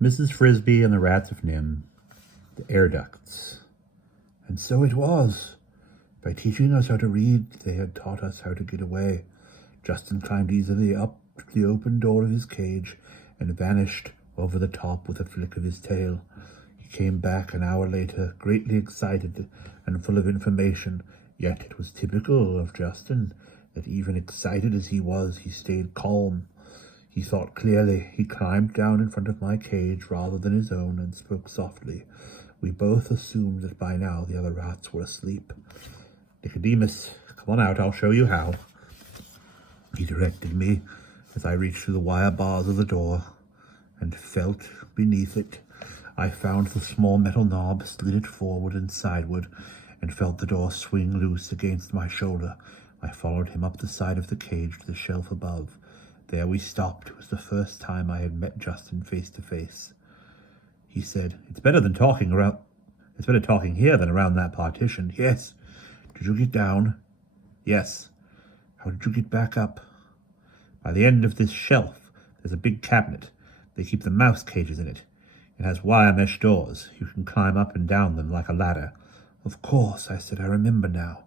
Mrs. Frisby and the Rats of Nimh, the Air Ducts. And so it was. By teaching us how to read, they had taught us how to get away. Justin climbed easily up the open door of his cage and vanished over the top with a flick of his tail. He came back an hour later, greatly excited and full of information, yet it was typical of Justin that even excited as he was, he stayed calm. He thought clearly. He climbed down in front of my cage rather than his own and spoke softly. We both assumed that by now the other rats were asleep. "Nicodemus, come on out, I'll show you how," he directed me as I reached through the wire bars of the door and felt beneath it. I found the small metal knob, slid it forward and sideward, and felt the door swing loose against my shoulder. I followed him up the side of the cage to the shelf above. There we stopped. It was the first time I had met Justin face to face. He said, It's better talking here than around that partition." "Yes." "Did you get down?" "Yes." "How did you get back up?" "By the end of this shelf. There's a big cabinet. They keep the mouse cages in it. It has wire mesh doors. You can climb up and down them like a ladder." "Of course," I said. "I remember now."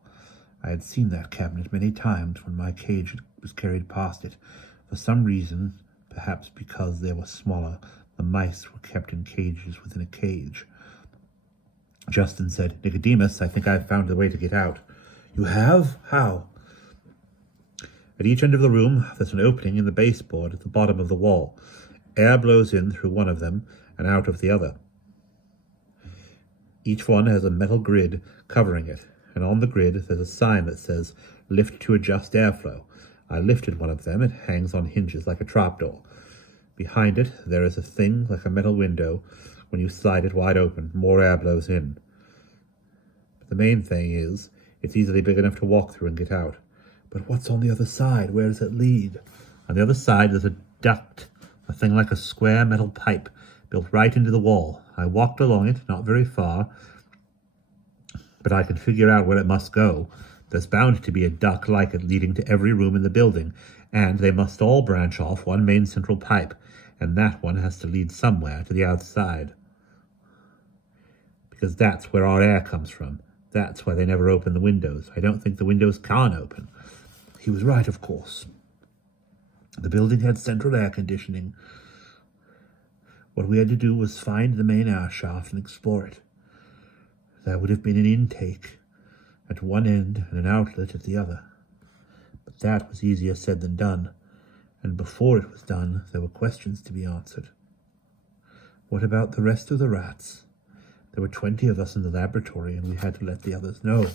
I had seen that cabinet many times when my cage was carried past it. For some reason, perhaps because they were smaller, the mice were kept in cages within a cage. Justin said, "Nicodemus, I think I've found a way to get out." "You have? How?" "At each end of the room, there's an opening in the baseboard at the bottom of the wall. Air blows in through one of them and out of the other. Each one has a metal grid covering it, and on the grid there's a sign that says, 'Lift to adjust airflow.' I lifted one of them. It hangs on hinges like a trapdoor. Behind it, there is a thing like a metal window. When you slide it wide open, more air blows in. But the main thing is, it's easily big enough to walk through and get out." "But what's on the other side? Where does it lead?" "On the other side, there's a duct, a thing like a square metal pipe, built right into the wall. I walked along it, not very far, but I can figure out where it must go. There's bound to be a duct like it leading to every room in the building, and they must all branch off one main central pipe, and that one has to lead somewhere to the outside. Because that's where our air comes from. That's why they never open the windows. I don't think the windows can open." He was right, of course. The building had central air conditioning. What we had to do was find the main air shaft and explore it. There would have been an intake at one end and an outlet at the other. But that was easier said than done, and before it was done, there were questions to be answered. What about the rest of the rats? There were 20 of us in the laboratory, and we had to let the others know.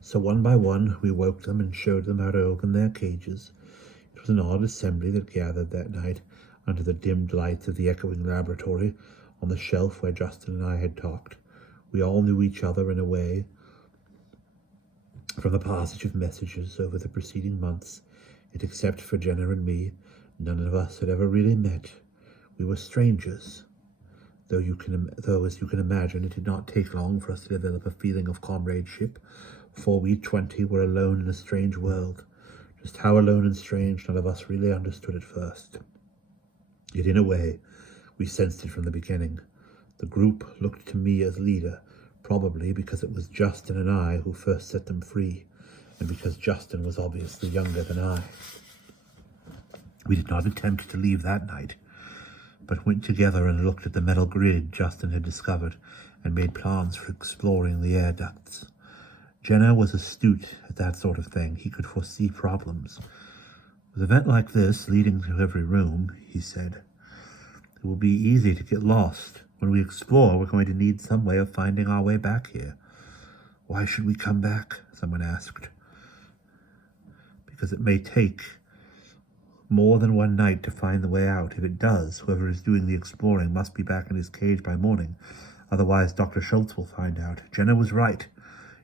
So one by one, we woke them and showed them how to open their cages. It was an odd assembly that gathered that night under the dimmed lights of the echoing laboratory on the shelf where Justin and I had talked. We all knew each other in a way from the passage of messages over the preceding months, yet except for Jenna and me, none of us had ever really met. We were strangers, though as you can imagine, it did not take long for us to develop a feeling of comradeship, for we 20 were alone in a strange world. Just how alone and strange, none of us really understood at first. Yet in a way, we sensed it from the beginning. The group looked to me as leader, probably because it was Justin and I who first set them free, and because Justin was obviously younger than I. We did not attempt to leave that night, but went together and looked at the metal grid Justin had discovered and made plans for exploring the air ducts. Jenna was astute at that sort of thing. He could foresee problems. "With an event like this leading to every room," he said, "it will be easy to get lost. When we explore, we're going to need some way of finding our way back here." "Why should we come back?" someone asked. "Because it may take more than one night to find the way out. If it does, whoever is doing the exploring must be back in his cage by morning. Otherwise, Dr. Schultz will find out." Jenna was right.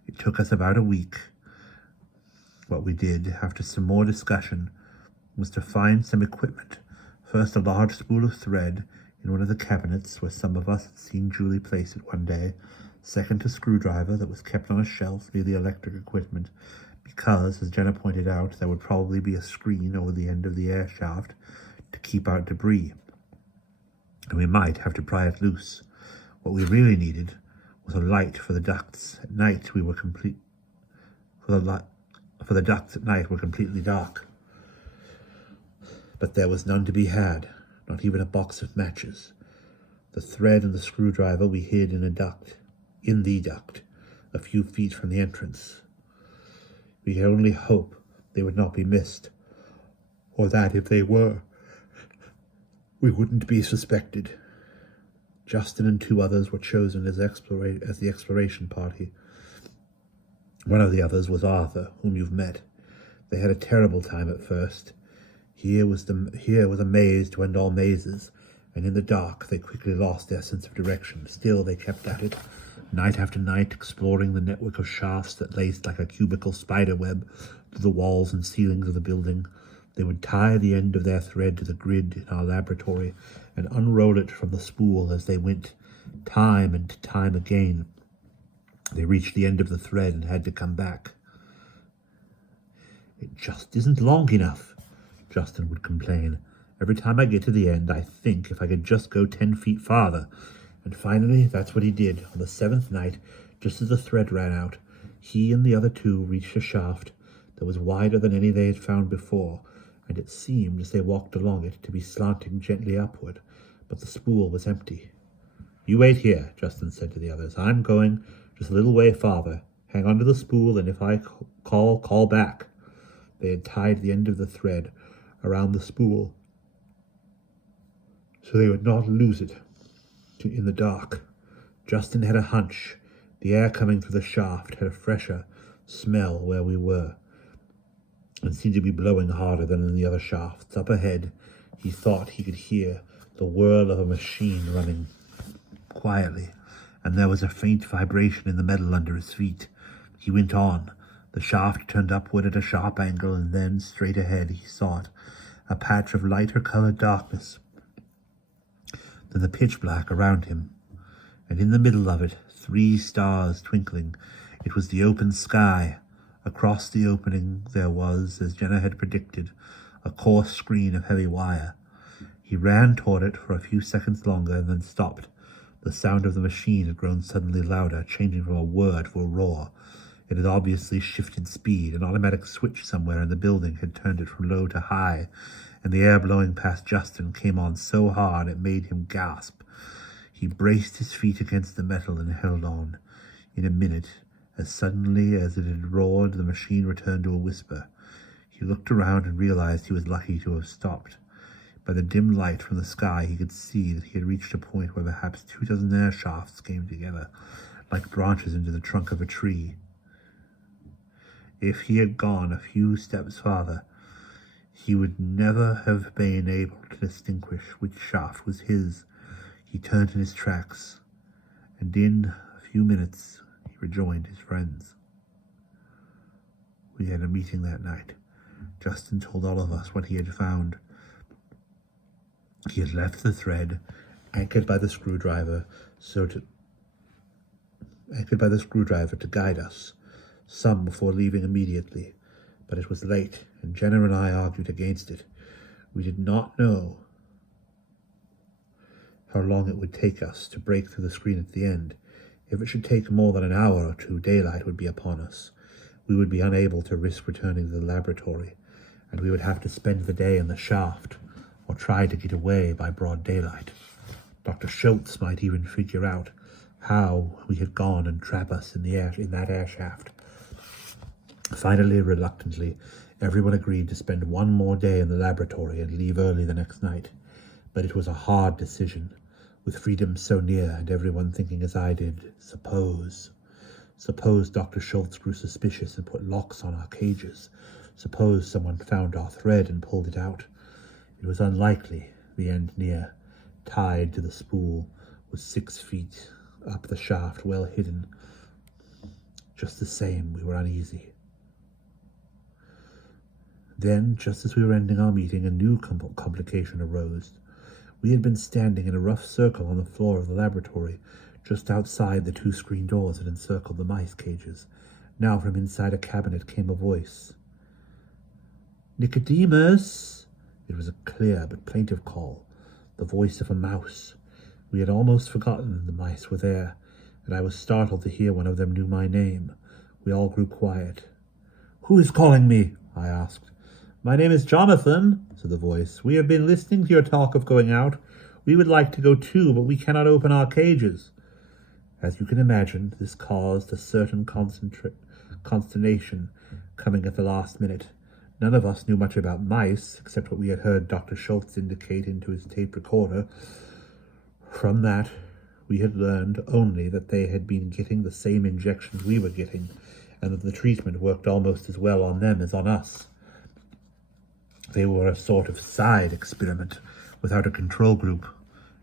It took us about a week. What we did, after some more discussion, was to find some equipment. First, a large spool of thread in one of the cabinets where some of us had seen Julie place it one day. Second, a screwdriver that was kept on a shelf near the electric equipment, because, as Jenna pointed out, there would probably be a screen over the end of the air shaft to keep out debris. and we might have to pry it loose. What we really needed was a light for the ducts. At night we were for the ducts at night were completely dark. But there was none to be had, not even a box of matches. The thread and the screwdriver we hid in the duct, a few feet from the entrance. We could only hope they would not be missed, or that if they were, we wouldn't be suspected. Justin and 2 others were chosen as the exploration party. One of the others was Arthur, whom you've met. They had a terrible time at first. Here was a maze to end all mazes, and in the dark they quickly lost their sense of direction. Still they kept at it, night after night, exploring the network of shafts that laced like a cubical spider web through the walls and ceilings of the building. They would tie the end of their thread to the grid in our laboratory and unroll it from the spool as they went. Time and time again, they reached the end of the thread and had to come back. "It just isn't long enough," Justin would complain. "Every time I get to the end, I think if I could just go 10 feet farther." And finally, that's what he did. On the 7th night, just as the thread ran out, he and the other 2 reached a shaft that was wider than any they had found before, and it seemed, as they walked along it, to be slanting gently upward, but the spool was empty. "You wait here," Justin said to the others. "I'm going just a little way farther. Hang on to the spool, and if I call back." They had tied the end of the thread around the spool so they would not lose it in the dark. Justin had a hunch. The air coming through the shaft had a fresher smell where we were, and seemed to be blowing harder than in the other shafts. Up ahead, he thought he could hear the whirl of a machine running quietly, and there was a faint vibration in the metal under his feet. He went on. The shaft turned upward at a sharp angle, and then, straight ahead, he saw it, a patch of lighter-colored darkness than the pitch black around him, and in the middle of it, 3 stars twinkling. It was the open sky. Across the opening there was, as Jenna had predicted, a coarse screen of heavy wire. He ran toward it for a few seconds longer and then stopped. The sound of the machine had grown suddenly louder, changing from a whir to a roar. It had obviously shifted speed. An automatic switch somewhere in the building had turned it from low to high, and the air blowing past Justin came on so hard it made him gasp. He braced his feet against the metal and held on. In a minute, as suddenly as it had roared, the machine returned to a whisper. He looked around and realized he was lucky to have stopped. By the dim light from the sky, he could see that he had reached a point where perhaps 24 air shafts came together, like branches into the trunk of a tree. If he had gone a few steps farther, he would never have been able to distinguish which shaft was his. He turned in his tracks, and in a few minutes he rejoined his friends. We had a meeting that night. Justin told all of us what he had found. He had left the thread anchored by the screwdriver to guide us, some before leaving immediately, but it was late, and Jenna and I argued against it. We did not know how long it would take us to break through the screen at the end. If it should take more than an hour or 2, daylight would be upon us. We would be unable to risk returning to the laboratory, and we would have to spend the day in the shaft, or try to get away by broad daylight. Dr. Schultz might even figure out how we had gone and trap us in that air shaft. Finally, reluctantly, everyone agreed to spend one more day in the laboratory and leave early the next night. But it was a hard decision, with freedom so near and everyone thinking as I did. Suppose Dr. Schultz grew suspicious and put locks on our cages. Suppose someone found our thread and pulled it out. It was unlikely, the end near, tied to the spool, was 6 feet up the shaft, well hidden. Just the same, we were uneasy. Then, just as we were ending our meeting, a new complication arose. We had been standing in a rough circle on the floor of the laboratory, just outside the 2 screen doors that encircled the mice cages. Now from inside a cabinet came a voice. "Nicodemus!" It was a clear but plaintive call, the voice of a mouse. We had almost forgotten the mice were there, and I was startled to hear one of them knew my name. We all grew quiet. "Who is calling me?" I asked. "My name is Jonathan," said the voice. "We have been listening to your talk of going out. We would like to go too, but we cannot open our cages." As you can imagine, this caused a certain consternation coming at the last minute. None of us knew much about mice, except what we had heard Dr. Schultz indicate into his tape recorder. From that, we had learned only that they had been getting the same injections we were getting, and that the treatment worked almost as well on them as on us. They were a sort of side experiment, without a control group.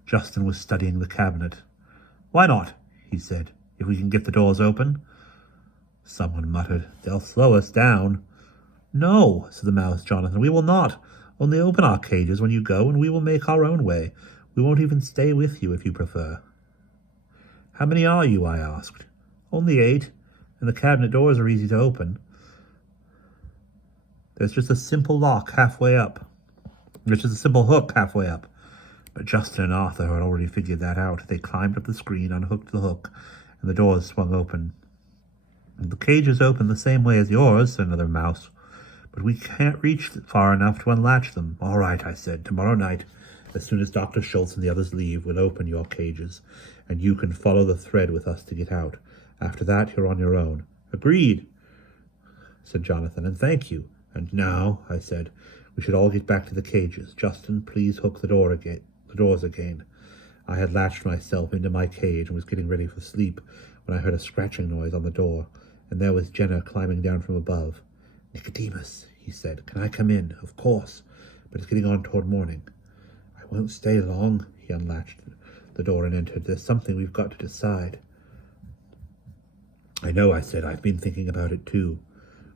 Justin was studying the cabinet. "Why not?" he said. "If we can get the doors open." Someone muttered, "They'll slow us down." "No," said the mouse Jonathan, "we will not. Only open our cages when you go, and we will make our own way. We won't even stay with you if you prefer." "How many are you?" I asked. "Only 8, and the cabinet doors are easy to open. There's just a simple lock halfway up. There's just a simple hook halfway up." But Justin and Arthur had already figured that out. They climbed up the screen, unhooked the hook, and the doors swung open. "The cage is open the same way as yours," said another mouse, "but we can't reach far enough to unlatch them." "All right," I said. "Tomorrow night, as soon as Dr. Schultz and the others leave, we'll open your cages, and you can follow the thread with us to get out. After that, you're on your own." "Agreed," said Jonathan, "and thank you." "And now," I said, "we should all get back to the cages. Justin, please hook the doors again." I had latched myself into my cage and was getting ready for sleep when I heard a scratching noise on the door, and there was Jenner climbing down from above. "Nicodemus," he said, "can I come in?" "Of course, but it's getting on toward morning." "I won't stay long." He unlatched the door and entered. "There's something we've got to decide." "I know," I said. "I've been thinking about it too.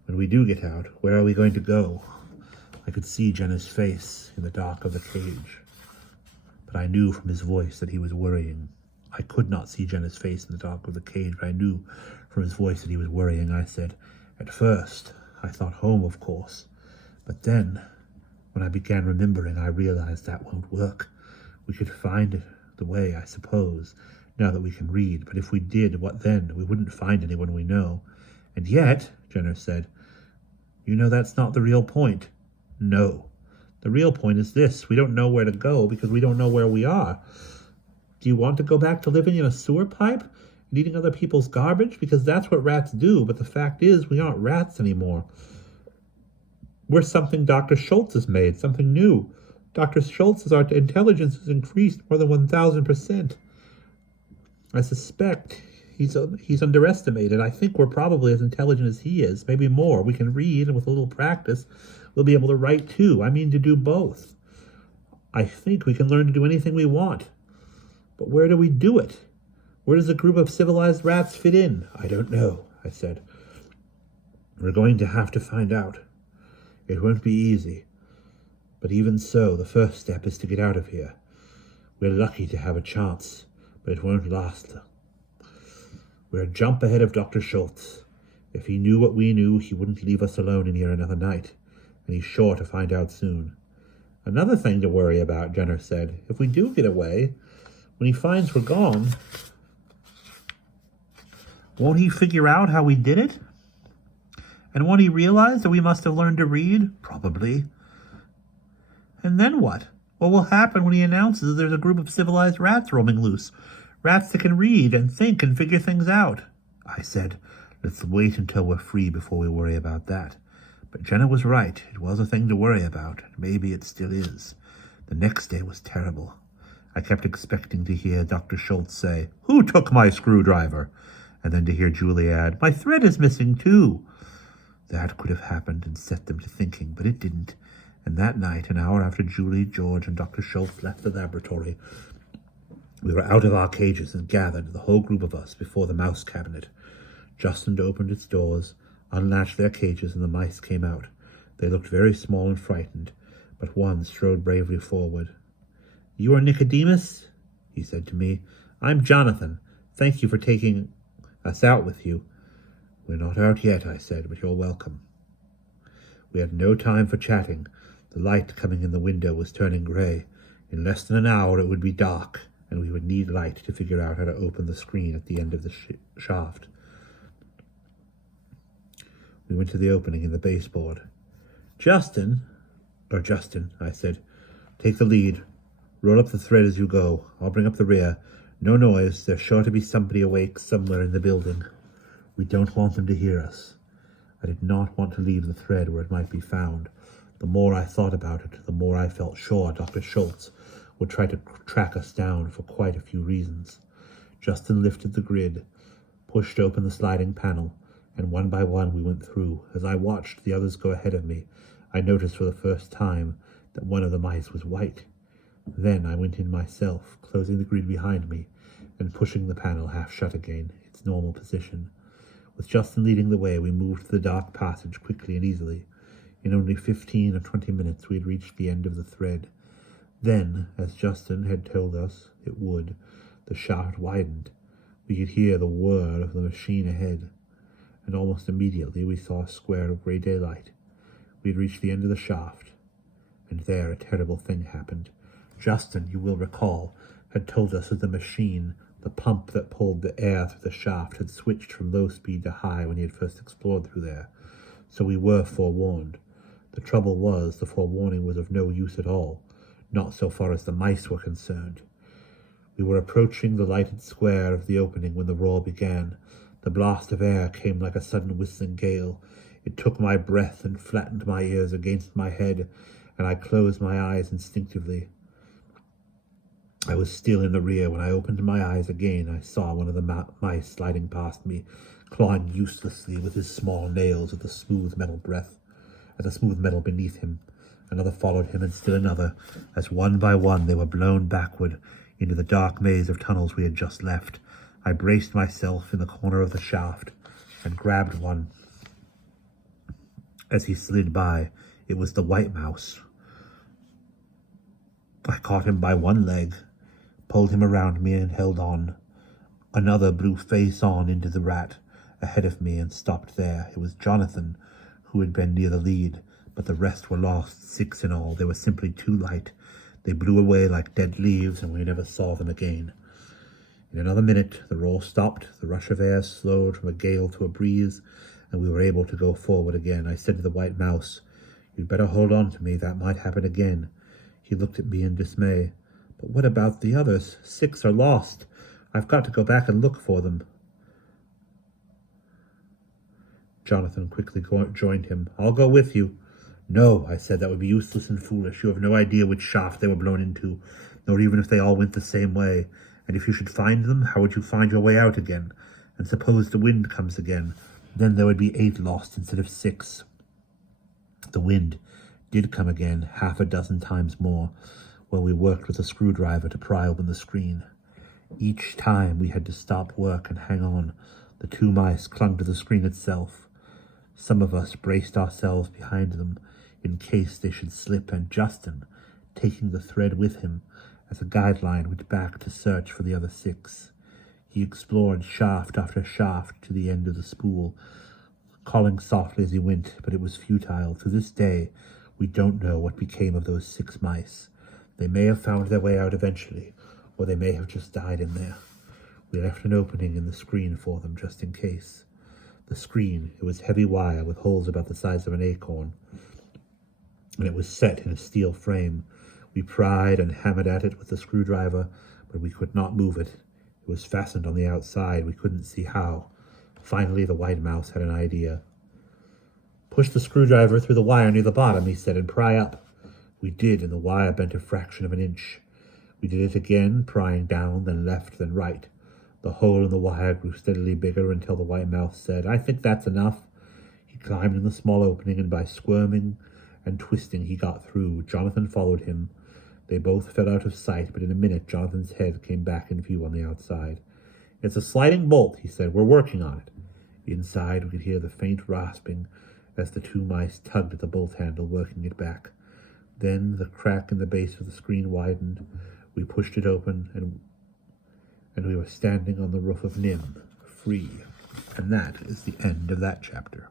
When we do get out, where are we going to go?" I could see Jenner's face in the dark of the cage, but I knew from his voice that he was worrying. I could not see Jenner's face in the dark of the cage, but I knew from his voice that he was worrying. I said, "At first, I thought home, of course. But then, when I began remembering, I realized that won't work. We could find the way, I suppose, now that we can read. But if we did, what then? We wouldn't find anyone we know." "And yet," Jenner said, "you know that's not the real point." "No. The real point is this. We don't know where to go because we don't know where we are. Do you want to go back to living in a sewer pipe and eating other people's garbage? Because that's what rats do, but the fact is we aren't rats anymore. We're something Dr. Schultz has made, something new. Dr. Schultz's our intelligence has increased more than 1,000%. I suspect he's underestimated. I think we're probably as intelligent as he is, maybe more. We can read, and with a little practice, we'll be able to write too. I mean to do both. I think we can learn to do anything we want. But where do we do it? Where does a group of civilized rats fit in?" "I don't know," I said. "We're going to have to find out. It won't be easy. But even so, the first step is to get out of here. We're lucky to have a chance, but it won't last. We're a jump ahead of Dr. Schultz. If he knew what we knew, he wouldn't leave us alone in here another night, and he's sure to find out soon." "Another thing to worry about," Jenner said. "If we do get away, when he finds we're gone, won't he figure out how we did it? And won't he realize that we must have learned to read?" "Probably." "And then what? What will happen when he announces there's a group of civilized rats roaming loose? Rats that can read and think and figure things out?" I said, "Let's wait until we're free before we worry about that." But Jenner was right. It was a thing to worry about, and maybe it still is. The next day was terrible. I kept expecting to hear Dr. Schultz say, "Who took my screwdriver?" And then to hear Julie add, "My thread is missing too." That could have happened and set them to thinking, but it didn't. And that night, an hour after Julie, George, and Dr. Schultz left the laboratory, we were out of our cages and gathered, the whole group of us, before the mouse cabinet. Justin opened its doors, unlatched their cages, and the mice came out. They looked very small and frightened, but one strode bravely forward. "You are Nicodemus?" he said to me. "I'm Jonathan. Thank you for taking us out with you." "We're not out yet," I said, "but you're welcome." We had no time for chatting. The light coming in the window was turning gray. In less than an hour it would be dark, and we would need light to figure out how to open the screen at the end of the shaft. We went to the opening in the baseboard. Justin, I said, take the lead. Roll up the thread as you go. I'll bring up the rear. No noise. There's sure to be somebody awake somewhere in the building. We don't want them to hear us. I did not want to leave the thread where it might be found. The more I thought about it, the more I felt sure Dr. Schultz would try to track us down for quite a few reasons. Justin lifted the grid, pushed open the sliding panel, and one by one we went through. As I watched the others go ahead of me, I noticed for the first time that one of the mice was white. Then I went in myself, closing the grid behind me and pushing the panel half shut again, its normal position. With Justin leading the way, we moved to the dark passage quickly and easily. In only 15 or 20 minutes we had reached the end of the thread. Then, as Justin had told us it would, the shaft widened. We could hear the whir of the machine ahead, and almost immediately we saw a square of grey daylight. We had reached the end of the shaft, and there a terrible thing happened. Justin, you will recall, had told us that the machine, the pump that pulled the air through the shaft, had switched from low speed to high when he had first explored through there. So we were forewarned. The trouble was, the forewarning was of no use at all, not so far as the mice were concerned. We were approaching the lighted square of the opening when the roar began. The blast of air came like a sudden whistling gale. It took my breath and flattened my ears against my head, and I closed my eyes instinctively. I was still in the rear. When I opened my eyes again, I saw one of the mice sliding past me, clawing uselessly with his small nails at the smooth metal beneath him. Another followed him, and still another, as one by one they were blown backward into the dark maze of tunnels we had just left. I braced myself in the corner of the shaft and grabbed one. As he slid by, it was the white mouse. I caught him by one leg, pulled him around me and held on. Another blew face on into the rat ahead of me and stopped there. It was Jonathan, who had been near the lead, but the rest were lost, 6 in all. They were simply too light. They blew away like dead leaves, and we never saw them again. In another minute, the roar stopped, the rush of air slowed from a gale to a breeze, and we were able to go forward again. I said to the white mouse, "You'd better hold on to me. That might happen again." He looked at me in dismay. "But what about the others? 6 are lost. I've got to go back and look for them." Jonathan quickly joined him. "I'll go with you." "No," I said, "that would be useless and foolish. You have no idea which shaft they were blown into, nor even if they all went the same way. And if you should find them, how would you find your way out again? And suppose the wind comes again, then there would be 8 lost instead of 6. The wind did come again, 6 times more, while we worked with a screwdriver to pry open the screen. Each time we had to stop work and hang on. The 2 mice clung to the screen itself. Some of us braced ourselves behind them in case they should slip, and Justin, taking the thread with him as a guideline, went back to search for the other 6. He explored shaft after shaft to the end of the spool, calling softly as he went, but it was futile. To this day, we don't know what became of those 6 mice. They may have found their way out eventually, or they may have just died in there. We left an opening in the screen for them just in case. The screen, it was heavy wire with holes about the size of an acorn, and it was set in a steel frame. We pried and hammered at it with the screwdriver, but we could not move it. It was fastened on the outside. We couldn't see how. Finally, the white mouse had an idea. "Push the screwdriver through the wire near the bottom," he said, "and pry up." We did, and the wire bent a fraction of an inch. We did it again, prying down, then left, then right. The hole in the wire grew steadily bigger until the white mouse said, "I think that's enough." He climbed in the small opening, and by squirming and twisting he got through. Jonathan followed him. They both fell out of sight, but in a minute Jonathan's head came back in view on the outside. "It's a sliding bolt," he said. "We're working on it." Inside we could hear the faint rasping as the 2 mice tugged at the bolt handle, working it back. Then the crack in the base of the screen widened. We pushed it open, and we were standing on the roof of Nimh, free. And that is the end of that chapter.